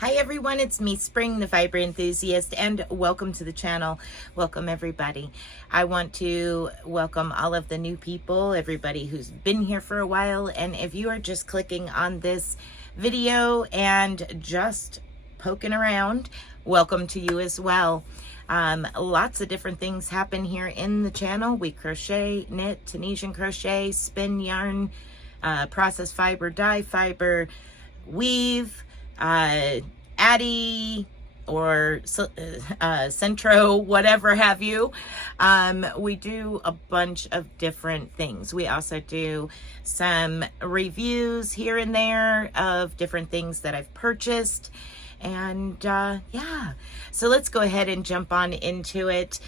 Hi everyone, it's me, Spring, the fiber enthusiast, and welcome to the channel. Welcome everybody. I want to welcome all of the new people, everybody who's been here for a while, and if you are just clicking on this video and just poking around, welcome to you as well. Lots of different things happen here in the channel. We crochet, knit, Tunisian crochet, spin yarn, process fiber, dye fiber, weave, Addy or Centro, whatever have you. We do a bunch of different things. We also do some reviews here and there of different things that I've purchased. And yeah, so let's go ahead and jump on into it.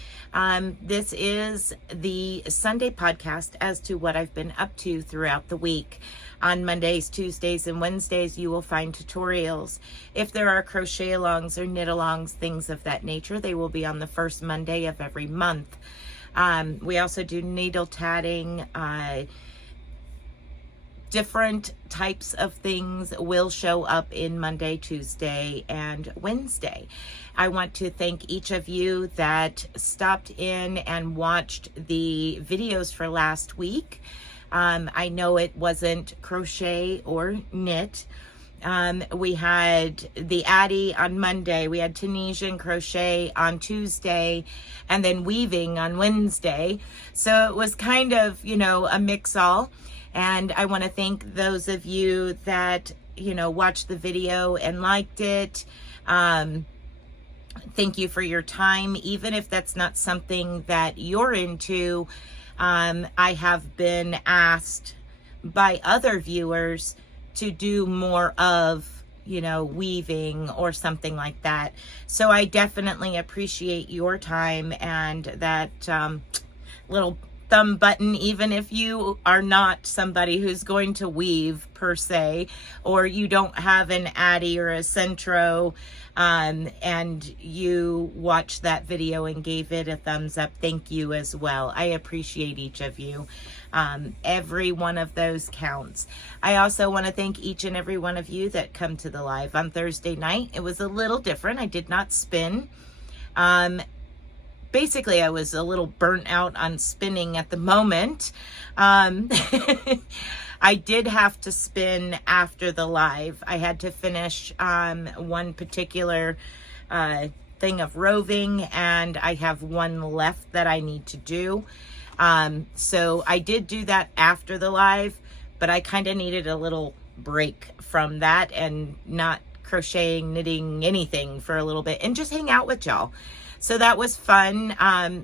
This is the Sunday podcast as to what I've been up to throughout the week. On Mondays, Tuesdays, and Wednesdays, you will find tutorials. If there are crochet alongs or knit alongs, things of that nature, they will be on the first Monday of every month. We also do needle tatting. Different types of things will show up in Monday, Tuesday, and Wednesday. I want to thank each of you that stopped in and watched the videos for last week. I know it wasn't crochet or knit. We had the Addy on Monday, we had Tunisian crochet on Tuesday, and then weaving on Wednesday. So it was kind of, you know, a mix-all. And I want to thank those of you that, you know, watched the video and liked it. Thank you for your time, even if that's not something that you're into. I have been asked by other viewers to do more of, you know, weaving or something like that. So I definitely appreciate your time and that little thumb button, even if you are not somebody who's going to weave per se, or you don't have an Addy or a Centro, and you watched that video and gave it a thumbs up, thank you as well. I appreciate each of you. Every one of those counts. I also want to thank each and every one of you that come to the live on Thursday night. It was a little different. I did not spin. Basically, I was a little burnt out on spinning at the moment. I did have to spin after the live. I had to finish one particular thing of roving, and I have one left that I need to do. So I did do that after the live, but I kind of needed a little break from that and not crocheting, knitting, anything for a little bit and just hang out with y'all. So that was fun.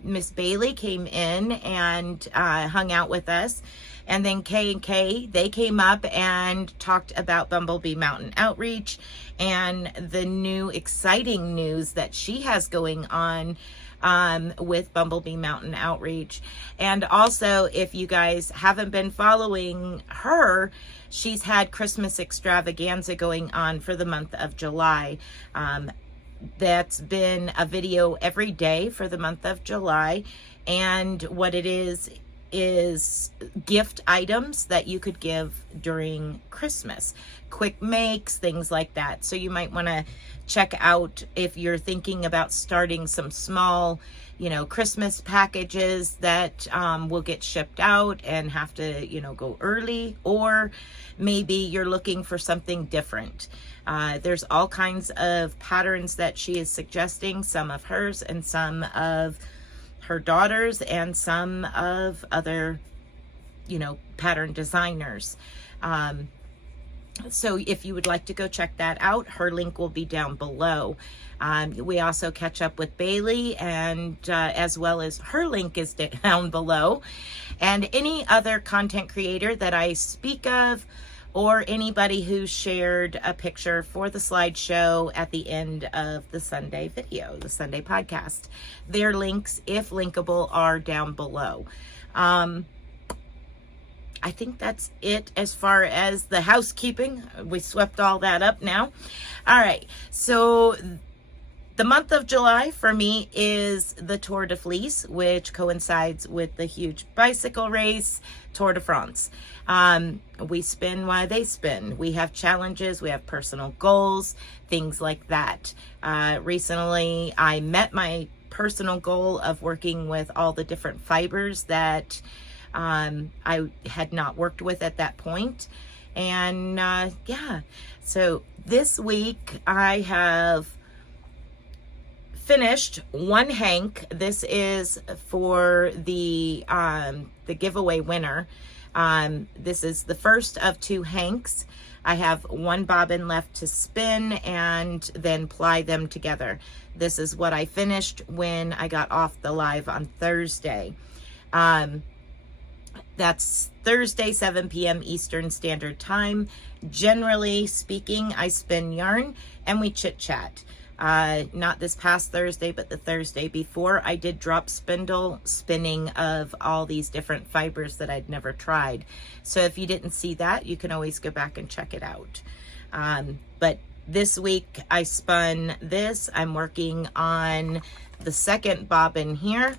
Miss Bailey came in and hung out with us. And then Kay and Kay, they came up and talked about Bumblebee Mountain Outreach and the new exciting news that she has going on with Bumblebee Mountain Outreach. And also, if you guys haven't been following her, she's had Christmas extravaganza going on for the month of July. That's been a video every day for the month of July, and what it is gift items that you could give during Christmas, quick makes, things like that. So you might want to check out if you're thinking about starting some small, you know, Christmas packages that will get shipped out and have to, you know, go early, or maybe you're looking for something different. There's all kinds of patterns that she is suggesting, some of hers and some of her daughters and some of other, you know, pattern designers. So if you would like to go check that out, her link will be down below. We also catch up with Bailey, and as well as her link is down below. And any other content creator that I speak of, or anybody who shared a picture for the slideshow at the end of the Sunday video, the Sunday podcast. Their links, if linkable, are down below. I think that's it as far as the housekeeping. We swept all that up now. All right, so The month of July for me is the Tour de Fleece, which coincides with the huge bicycle race, Tour de France. We spin while they spin. We have challenges, we have personal goals, things like that. Recently, I met my personal goal of working with all the different fibers that I had not worked with at that point. And yeah, so this week I have finished one hank. This is for the giveaway winner. This is the first of 2 hanks. I have 1 bobbin left to spin and then ply them together. This is what I finished when I got off the live on Thursday. That's Thursday, 7 p.m. Eastern Standard Time. Generally speaking, I spin yarn and we chit chat. Not this past Thursday, but the Thursday before, I did drop spindle spinning of all these different fibers that I'd never tried. So if you didn't see that, you can always go back and check it out. But this week I spun this. I'm working on the second bobbin here,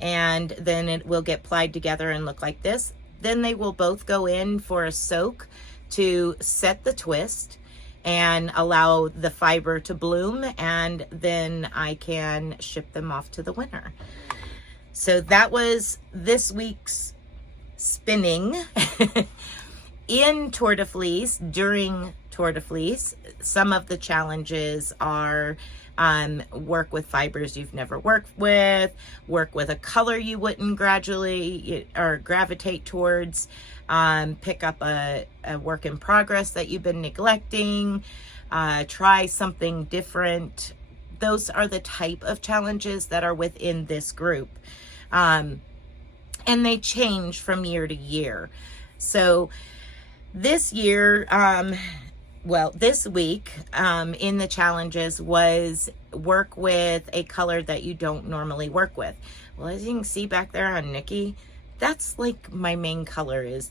and then it will get plied together and look like this. Then they will both go in for a soak to set the twist and allow the fiber to bloom, and then I can ship them off to the winner. So that was this week's spinning. In Tour de Fleece, during Tour de Fleece, some of the challenges are work with fibers you've never worked with, work with a color you wouldn't gradually or gravitate towards, pick up a work in progress that you've been neglecting, try something different. Those are the type of challenges that are within this group. And they change from year to year. So this year, well, this week in the challenges was work with a color that you don't normally work with. Well, as you can see back there on Nikki, that's like my main color is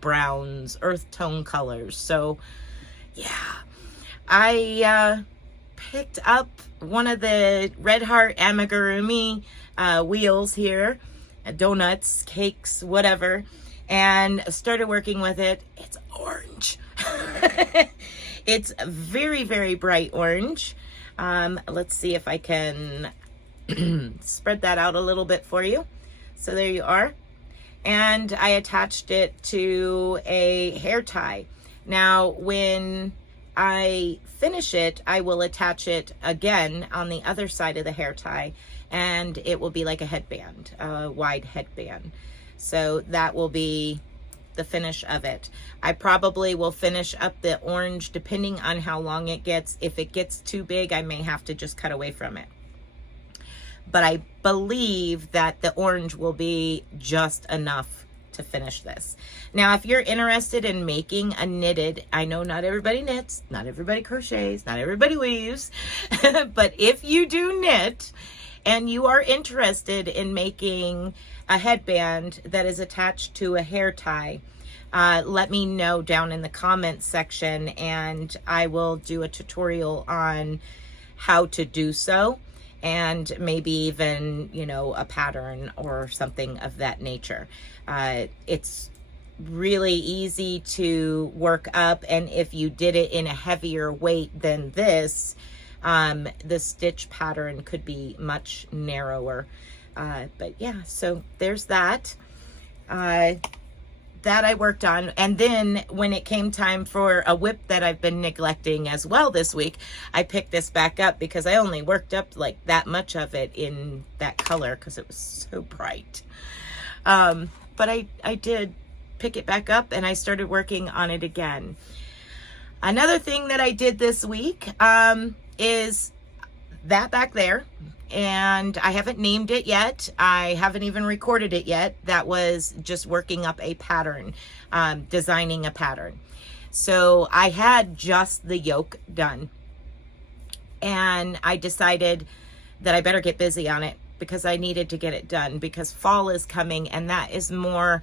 browns, earth tone colors. So yeah, I picked up one of the Red Heart amigurumi wheels here, donuts, cakes, whatever, and started working with it. It's orange. It's very, very bright orange. Let's see if I can spread that out a little bit for you. So there you are. And I attached it to a hair tie. Now, when I finish it, I will attach it again on the other side of the hair tie, and it will be like a headband, a wide headband. So that will be the finish of it. I probably will finish up the orange depending on how long it gets. If it gets too big, I may have to just cut away from it. But I believe that the orange will be just enough to finish this. Now, if you're interested in making a knitted, I know not everybody knits, not everybody crochets, not everybody weaves, but if you do knit and you are interested in making a headband that is attached to a hair tie, let me know down in the comments section, and I will do a tutorial on how to do so, and maybe even, you know, a pattern or something of that nature. It's really easy to work up, and if you did it in a heavier weight than this, the stitch pattern could be much narrower. But yeah, so there's that. That I worked on. And then when it came time for a whip that I've been neglecting as well this week, I picked this back up because I only worked up like that much of it in that color because it was so bright. But I did pick it back up and I started working on it again. Another thing that I did this week is that back there. And I haven't named it yet. I haven't even recorded it yet. That was just working up a pattern, designing a pattern. So I had just the yoke done. And I decided that I better get busy on it because I needed to get it done because fall is coming, and that is more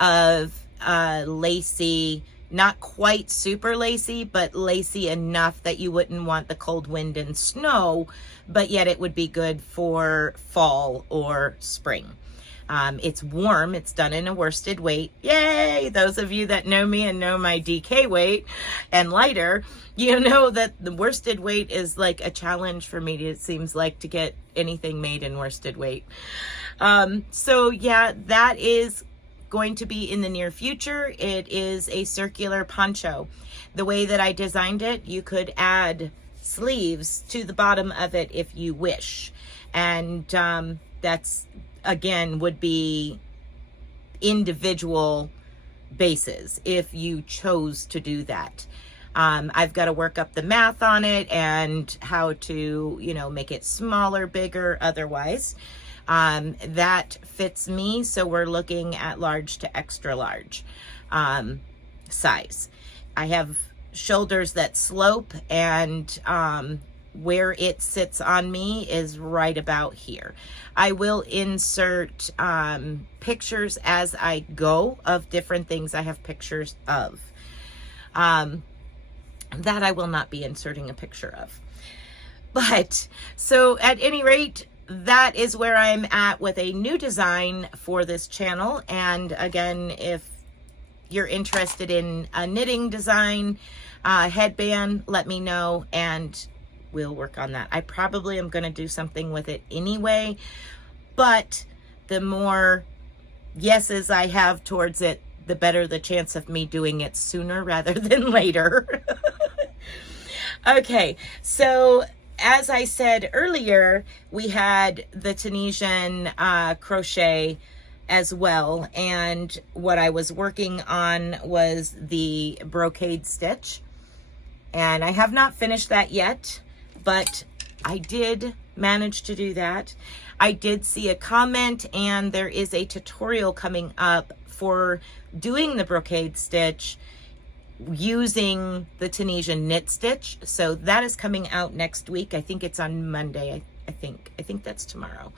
of a lacy Not quite super lacy, but lacy enough that you wouldn't want the cold wind and snow, but yet it would be good for fall or spring. It's warm. It's done in a worsted weight. Yay! Those of you that know me and know my DK weight and lighter, you know that the worsted weight is like a challenge for me, it seems like, to get anything made in worsted weight. So yeah, that is going to be in the near future. It is a circular poncho. The way that I designed it, you could add sleeves to the bottom of it if you wish. And that's, again, would be individual bases if you chose to do that. I've got to work up the math on it and how to, you know, make it smaller, bigger, otherwise. That fits me, so we're looking at large to extra large size. I have shoulders that slope, and where it sits on me is right about here. I will insert pictures as I go of different things I have pictures of. That I will not be inserting a picture of. But, so at any rate, that is where I'm at with a new design for this channel. And again, if you're interested in a knitting design, headband, let me know and we'll work on that. I probably am going to do something with it anyway, but the more yeses I have towards it, the better the chance of me doing it sooner rather than later. Okay, so as I said earlier, we had the Tunisian crochet as well, and what I was working on was the brocade stitch, and I have not finished that yet, but I did manage to do that. I did see a comment, and there is a tutorial coming up for doing the brocade stitch using the Tunisian knit stitch. So that is coming out next week. I think it's on Monday. I think that's tomorrow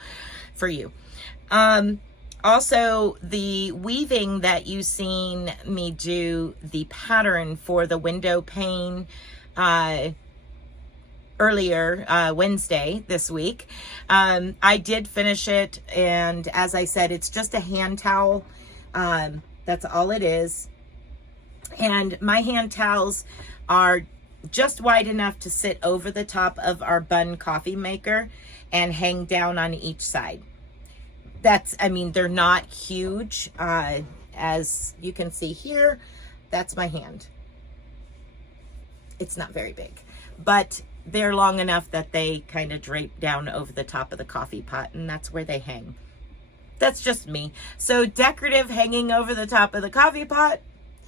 for you. Also, the weaving that you've seen me do, the pattern for the window pane earlier Wednesday this week, I did finish it, and as I said, it's just a hand towel. That's all it is. And my hand towels are just wide enough to sit over the top of our bun coffee maker and hang down on each side. That's, I mean, they're not huge. As you can see here, that's my hand. It's not very big, but they're long enough that they kind of drape down over the top of the coffee pot, and that's where they hang. That's just me. So decorative, hanging over the top of the coffee pot,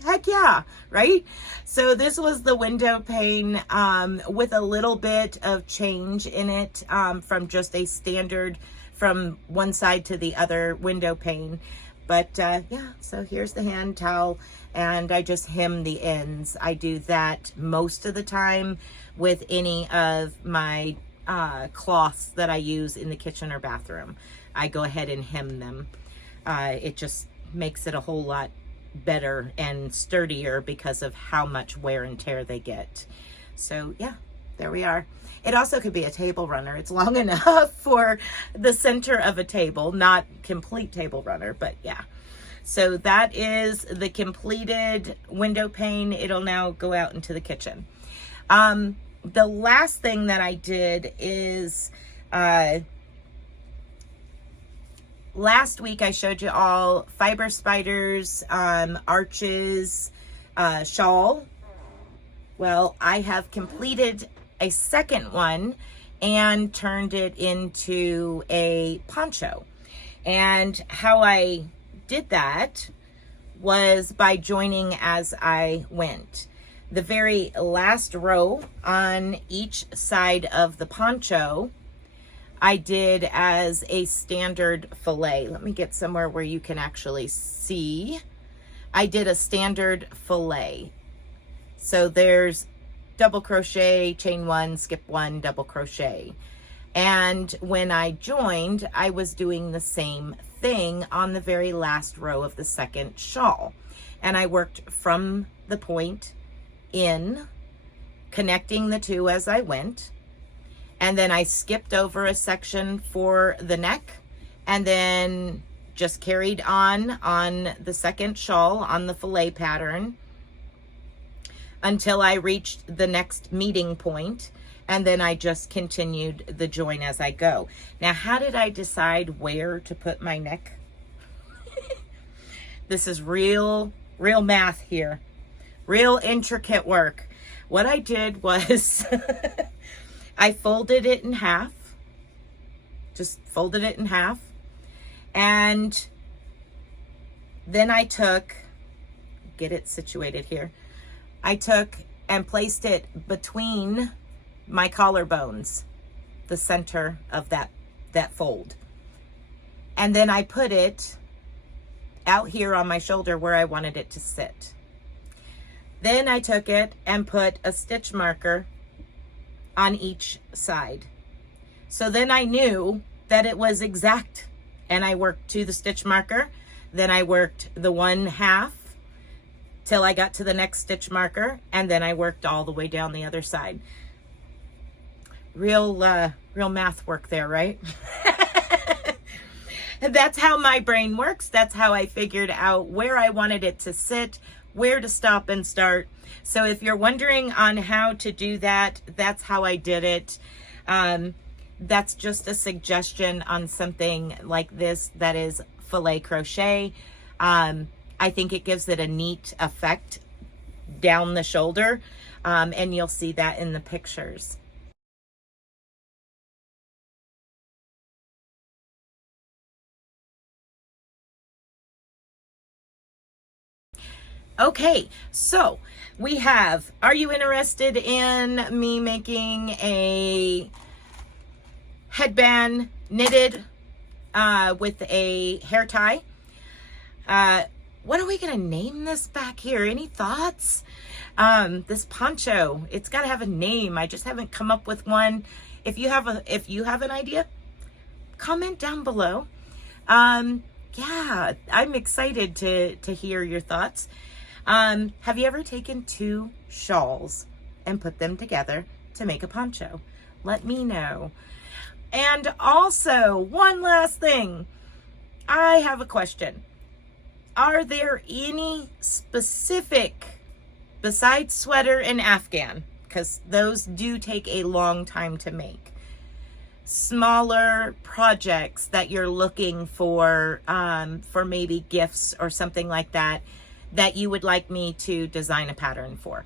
heck yeah, right? So this was the window pane with a little bit of change in it from just a standard from one side to the other window pane. But yeah, so here's the hand towel, and I just hem the ends. I do that most of the time with any of my cloths that I use in the kitchen or bathroom. I go ahead and hem them. It just makes it a whole lot better and sturdier because of how much wear and tear they get. So yeah, there we are. It also could be a table runner. It's long enough for the center of a table, not complete table runner, but yeah. So that is the completed window pane. It'll now go out into the kitchen. The last thing that I did is last week I showed you all fiber spiders, arches, shawl. Well, I have completed a second one and turned it into a poncho. And how I did that was by joining as I went. The very last row on each side of the poncho, I did as a standard filet. Let me get somewhere where you can actually see. I did a standard filet. So there's double crochet, chain one, skip one, double crochet. And when I joined, I was doing the same thing on the very last row of the second shawl. And I worked from the point in, connecting the two as I went. And then I skipped over a section for the neck, and then just carried on the second shawl on the Filet pattern until I reached the next meeting point, and then I just continued the join as I go. Now, how did I decide where to put my neck? This is real math here, real intricate work. What I did was I folded it in half, just folded it in half. And then I took, get it situated here, I took and placed it between my collarbones, the center of that fold. And then I put it out here on my shoulder where I wanted it to sit. Then I took it and put a stitch marker on each side. So then I knew that it was exact, and I worked to the stitch marker. Then I worked the 1/2 till I got to the next stitch marker, and then I worked all the way down the other side. Real math work there, right? That's how my brain works. That's how I figured out where I wanted it to sit, where to stop and start. So if you're wondering on how to do that, that's how I did it. That's just a suggestion on something like this that is filet crochet. I think it gives it a neat effect down the shoulder, and you'll see that in the pictures. Okay, so we have, are you interested in me making a headband knitted with a hair tie? What are we gonna name this back here? Any thoughts? This poncho, it's gotta have a name. I just haven't come up with one. If you have an idea, comment down below. Yeah, I'm excited to hear your thoughts. Have you ever taken 2 shawls and put them together to make a poncho? Let me know. And also, one last thing. I have a question. Are there any specific, besides sweater and Afghan, because those do take a long time to make, smaller projects that you're looking for maybe gifts or something like that, that you would like me to design a pattern for?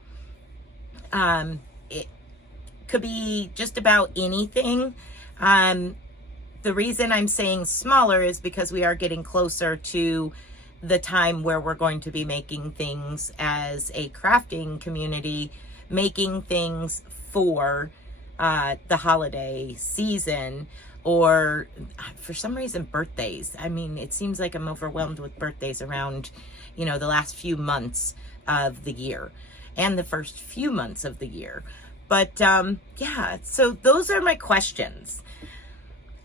It could be just about anything. The reason I'm saying smaller is because we are getting closer to the time where we're going to be making things as a crafting community, making things for the holiday season, or for some reason birthdays. I mean, it seems like I'm overwhelmed with birthdays around, you know, the last few months of the year and the first few months of the year. But yeah, so those are my questions.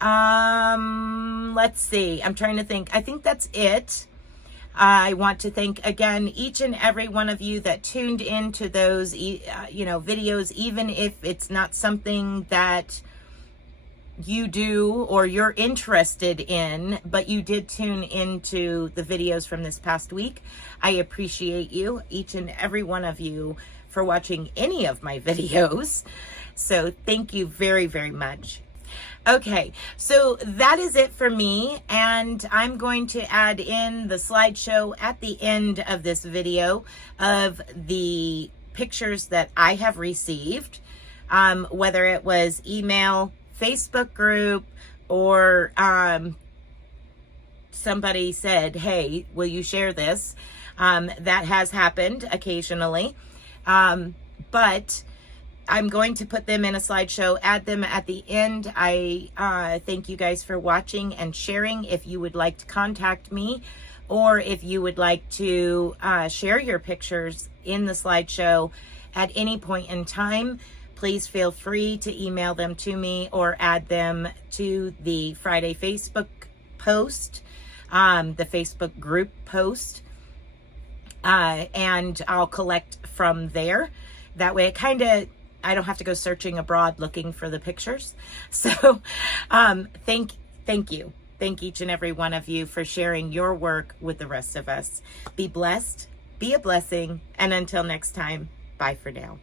Let's see, I'm trying to think. I think that's it. I want to thank again each and every one of you that tuned into those videos, even if it's not something that you do or you're interested in, but you did tune into the videos from this past week. I appreciate you, each and every one of you, for watching any of my videos. So thank you very, very much. Okay, so that is it for me, and I'm going to add in the slideshow at the end of this video of the pictures that I have received, whether it was email, Facebook group, or somebody said, hey, will you share this? That has happened occasionally, but I'm going to put them in a slideshow, add them at the end. I thank you guys for watching and sharing. If you would like to contact me, or if you would like to share your pictures in the slideshow at any point in time, please feel free to email them to me or add them to the Friday Facebook post, the Facebook group post. and I'll collect from there. That way I don't have to go searching abroad looking for the pictures. So thank you. Thank each and every one of you for sharing your work with the rest of us. Be blessed, be a blessing, and until next time, bye for now.